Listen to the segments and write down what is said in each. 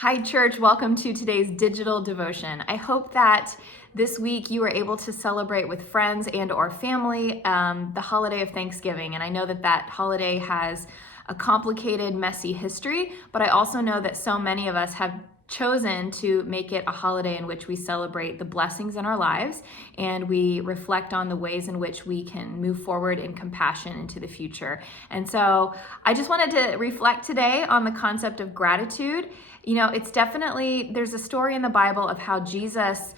Hi, church. Welcome to today's digital devotion. I hope that this week you were able to celebrate with friends and or family the holiday of Thanksgiving. And I know that that holiday has a complicated, messy history, but I also know that so many of us have chosen to make it a holiday in which we celebrate the blessings in our lives and we reflect on the ways in which we can move forward in compassion into the future. And so I just wanted to reflect today on the concept of gratitude. You know, it's definitely, there's a story in the Bible of how Jesus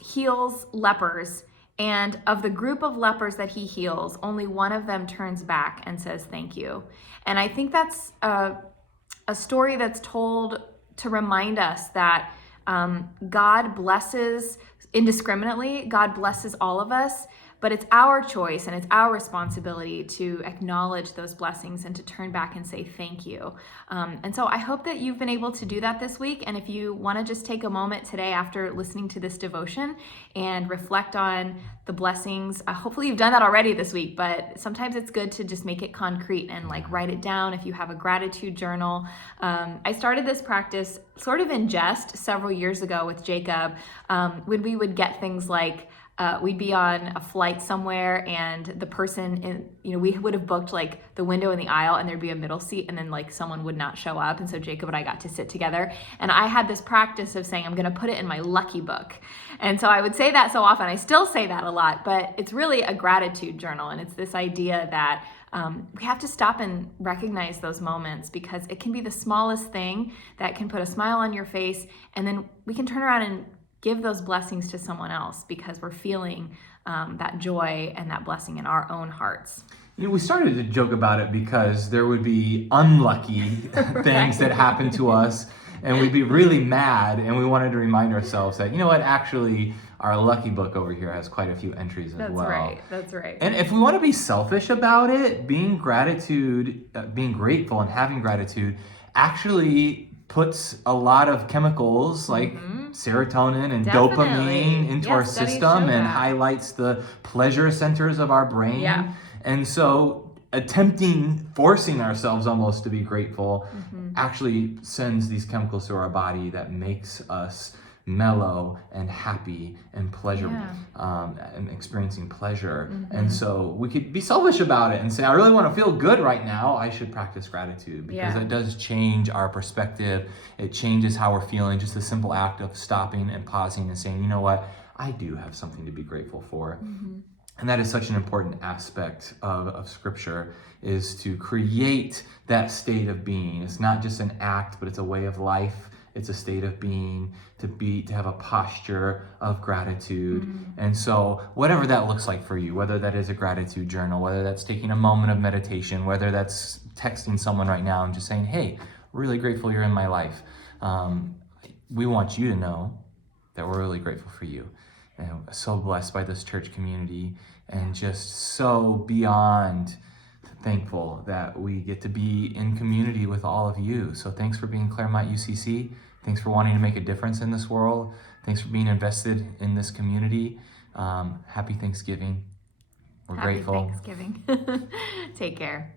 heals lepers. And of the group of lepers that he heals, only one of them turns back and says, "Thank you." And I think that's a story that's told to remind us that God blesses indiscriminately. God blesses all of us, but it's our choice and it's our responsibility to acknowledge those blessings and to turn back and say thank you. And so I hope that you've been able to do that this week. And if you want to just take a moment today after listening to this devotion and reflect on the blessings, hopefully you've done that already this week, but sometimes it's good to just make it concrete and like write it down. If you have a gratitude journal, I started this practice sort of in jest several years ago with Jacob when we would get things like we'd be on a flight somewhere and the person we would have booked like the window in the aisle and there'd be a middle seat and then like someone would not show up. And so Jacob and I got to sit together and I had this practice of saying, I'm going to put it in my lucky book. And so I would say that so often. I still say that a lot, but it's really a gratitude journal. And it's this idea that we have to stop and recognize those moments because it can be the smallest thing that can put a smile on your face. And then we can turn around and give those blessings to someone else because we're feeling that joy and that blessing in our own hearts. You know, we started to joke about it because there would be unlucky things that happened to us and we'd be really mad, and we wanted to remind ourselves that, you know what, actually our lucky book over here has quite a few entries as well. That's right. And if we want to be selfish about it, being grateful and having gratitude actually puts a lot of chemicals like serotonin and dopamine into our system and highlights the pleasure centers of our brain. Yeah. And so forcing ourselves almost to be grateful actually sends these chemicals through our body that makes us mellow and happy and pleasurable and experiencing pleasure. And so we could be selfish about it and say, I really want to feel good right now. I should practice gratitude because it does change our perspective. It changes how we're feeling. Just a simple act of stopping and pausing and saying, you know what, I do have something to be grateful for. And that is such an important aspect of Scripture, is to create that state of being. It's not just an act, but it's a way of life. It's a state of being, to have a posture of gratitude. And so whatever that looks like for you, whether that is a gratitude journal, whether that's taking a moment of meditation, whether that's texting someone right now and just saying, hey, really grateful you're in my life. We want you to know that we're really grateful for you. And so blessed by this church community and just so beyond thankful that we get to be in community with all of you. So thanks for being Claremont UCC. Thanks for wanting to make a difference in this world. Thanks for being invested in this community. Happy Thanksgiving. We're grateful. Happy Thanksgiving. Take care.